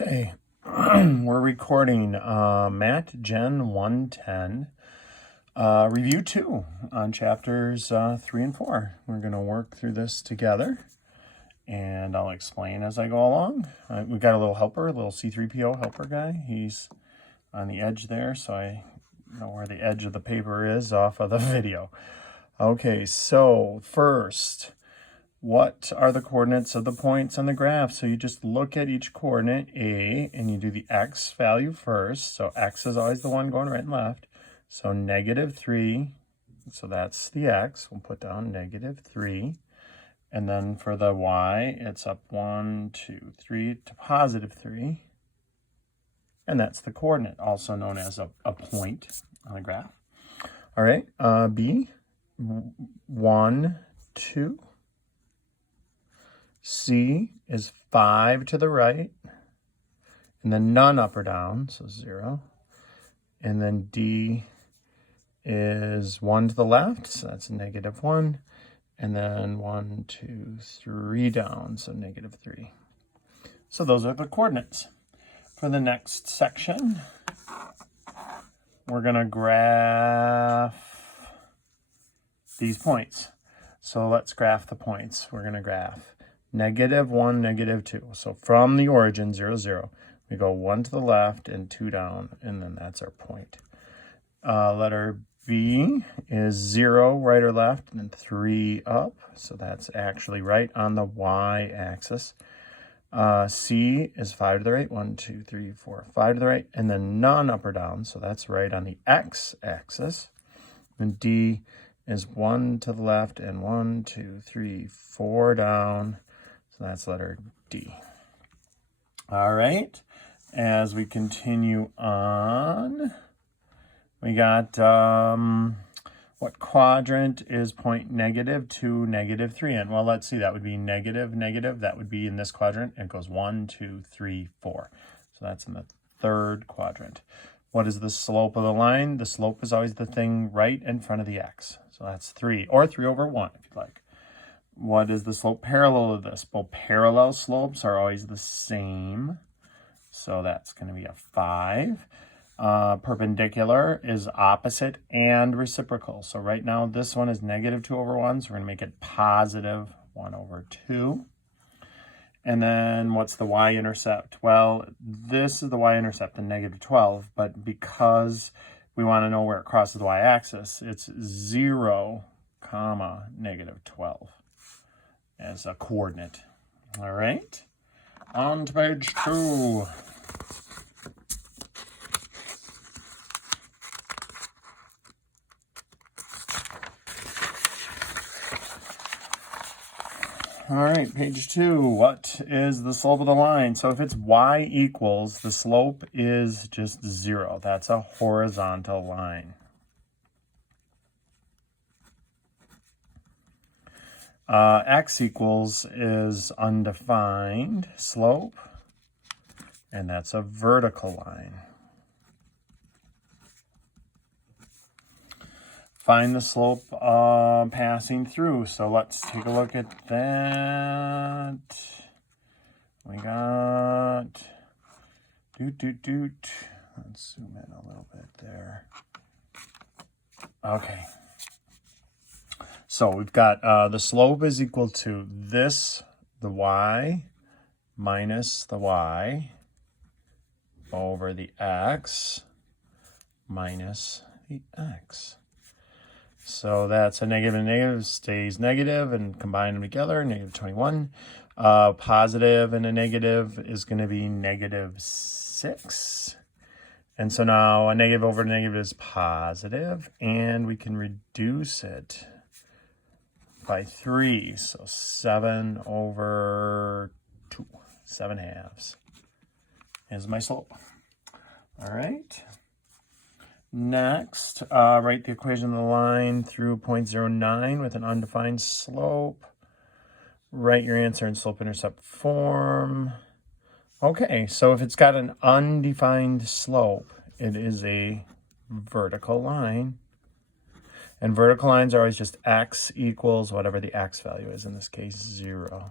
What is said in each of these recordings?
Okay, we're recording Matgen110, review 2 on chapters 3 and 4. We're going to work through this together, and I'll explain as I go along. We've got a little helper, a little C3PO helper guy. He's on the edge there, so I know where the edge of the paper is off of the video. Okay, so first, what are the coordinates of the points on the graph? So you just look at each coordinate, A, and you do the X value first. So X is always the one going right and left. So -3, so that's the X. We'll put down -3. And then for the Y, it's up 1, 2, 3 to +3. And that's the coordinate, also known as a point on the graph. All right, B, 1, 2. C is 5 to the right, and then none up or down, so 0. And then D is 1 to the left, so that's -1. And then 1, 2, 3 down, so -3. So those are the coordinates. For the next section, we're going to graph these points. So let's graph the points. We're going to graph -1, -2. So from the origin, 0, 0, we go 1 to the left and 2 down, and then that's our point. Letter B is 0 right or left, and then 3 up. So that's actually right on the y-axis. C is 5 to the right, 1, 2, 3, 4, 5 to the right, and then none up or down. So that's right on the x-axis. And D is 1 to the left and 1, 2, 3, 4 down. So that's letter D. All right, as we continue on, we got what quadrant is point -2, -3 in? Well, let's see, that would be negative, that would be in this quadrant. It goes 1, 2, 3, 4. So that's in the third quadrant. What is the slope of the line? The slope is always the thing right in front of the x. So that's 3, or 3 over 1 if you like. What is the slope parallel of this? Well, parallel slopes are always the same. So that's going to be a 5. Perpendicular is opposite and reciprocal. So right now this one is -2 over 1. So we're going to make it +1 over 2. And then what's the y-intercept? Well, this is the y-intercept, the -12. But because we want to know where it crosses the y-axis, it's 0, -12 as a coordinate. All right, on to page 2. All right, page 2. What is the slope of the line? So if it's y equals, the slope is just 0. That's a horizontal line. X equals is undefined slope, and that's a vertical line. Find the slope passing through. So let's take a look at that. We got Let's zoom in a little bit there. Okay. So we've got the slope is equal to this, the y, minus the y, over the x, minus the x. So that's a negative and negative stays negative, and combine them together, -21. Positive and a negative is going to be -6. And so now a negative over a negative is positive, and we can reduce it by 3. So 7 over 2, 7 halves is my slope. All right. Next, write the equation of the line through point 0, 9 with an undefined slope. Write your answer in slope-intercept form. Okay, so if it's got an undefined slope, it is a vertical line. And vertical lines are always just x equals whatever the x value is, in this case 0.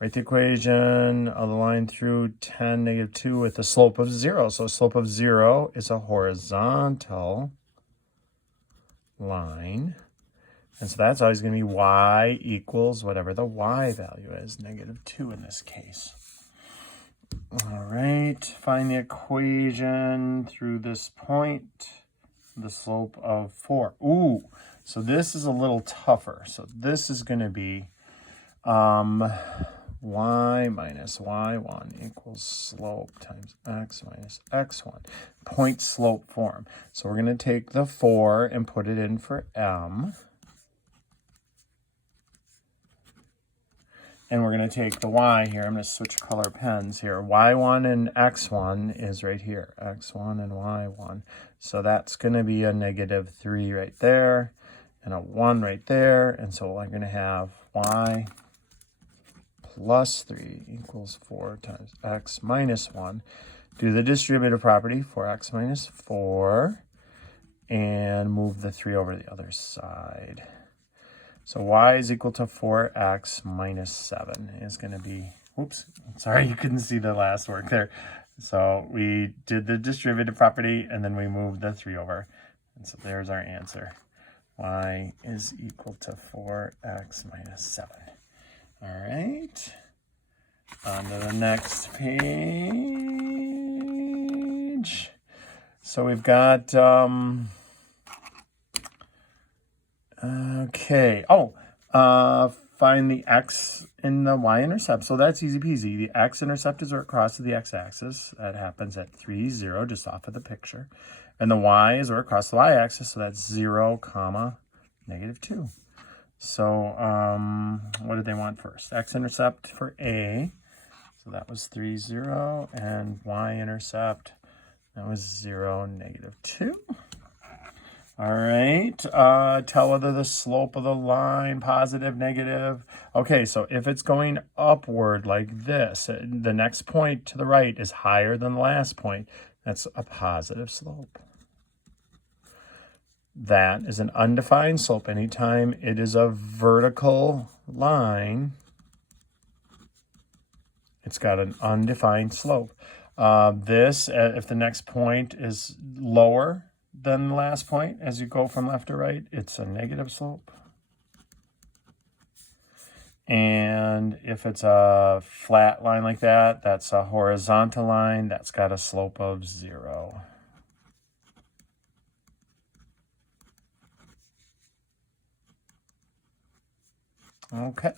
Write the equation of the line through 10, -2 with a slope of 0. So slope of 0 is a horizontal line. And so that's always going to be y equals whatever the y value is, -2 in this case. All right, find the equation through this point, the slope of 4. Ooh, so this is a little tougher. So this is going to be y minus y1 equals slope times x minus x1, point slope form. So we're going to take the 4 and put it in for m. And we're going to take the y here. I'm going to switch color pens here. y1 and x1 is right here. x1 and y1. So that's going to be a -3 right there and a 1 right there. And so I'm going to have y plus 3 equals 4 times x minus 1. Do the distributive property for x minus 4 and move the 3 over to the other side. So y is equal to 4x minus 7 is going to be, oops, sorry, you couldn't see the last work there. So we did the distributive property and then we moved the 3 over. And so there's our answer. Y is equal to 4x minus 7. All right. On to the next page. So we've got, okay. Find the x and the y-intercept. So that's easy peasy. The x-intercept is where it crosses the x-axis. That happens at 3, 0, just off of the picture. And the y is where it crosses the y-axis. So that's 0, -2. So what did they want first? X-intercept for A. So that was 3, 0. And y-intercept, that was 0, -2. All right, tell whether the slope of the line, positive, negative. Okay, so if it's going upward like this, the next point to the right is higher than the last point. That's a positive slope. That is an undefined slope. Anytime it is a vertical line, it's got an undefined slope. If the next point is lower than the last point, as you go from left to right, it's a negative slope. And if it's a flat line like that, that's a horizontal line. That's got a slope of 0. Okay.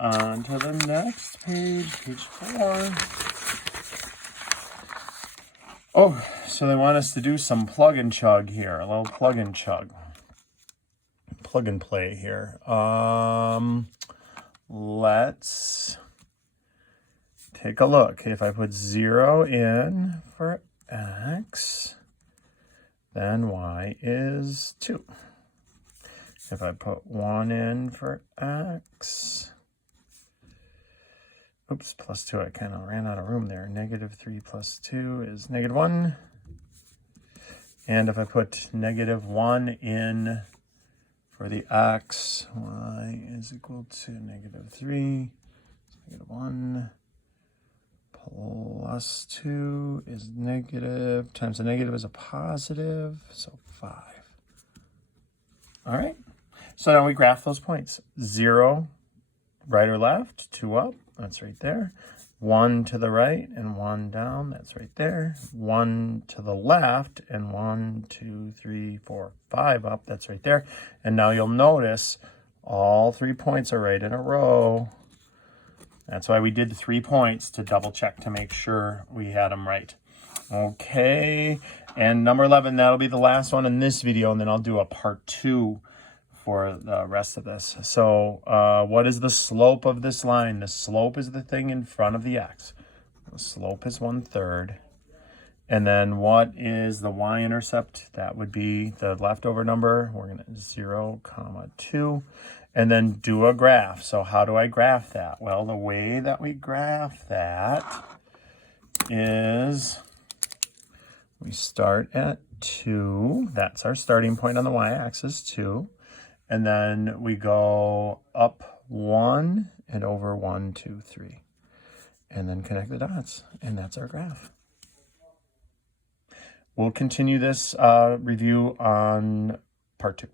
On to the next page, page 4. Oh, so they want us to do some plug and chug here, a little plug and chug. Plug and play here. Let's take a look. If I put 0 in for x, then y is 2. If I put 1 in for x, oops, plus 2, I kind of ran out of room there. -3 plus 2 is -1. And if I put -1 in for the x, y is equal to -3. So -1 plus 2 is negative, times the negative is a positive, so 5. All right, so now we graph those points. 0, right or left, 2 up, that's right there. 1 to the right and 1 down, that's right there. 1 to the left and 1, 2, 3, 4, 5 up, that's right there. And now you'll notice all 3 points are right in a row. That's why we did 3 points, to double check to make sure we had them right. Okay, and number 11, that'll be the last one in this video, and then I'll do a part 2 for the rest of this. So what is the slope of this line? The slope is the thing in front of the x. The slope is 1/3. And then what is the y-intercept? That would be the leftover number. We're going to 0, 2. And then do a graph. So how do I graph that? Well, the way that we graph that is we start at 2. That's our starting point on the y-axis, 2. And then we go up 1 and over 1, 2, 3. And then connect the dots, and that's our graph. We'll continue this review on part 2.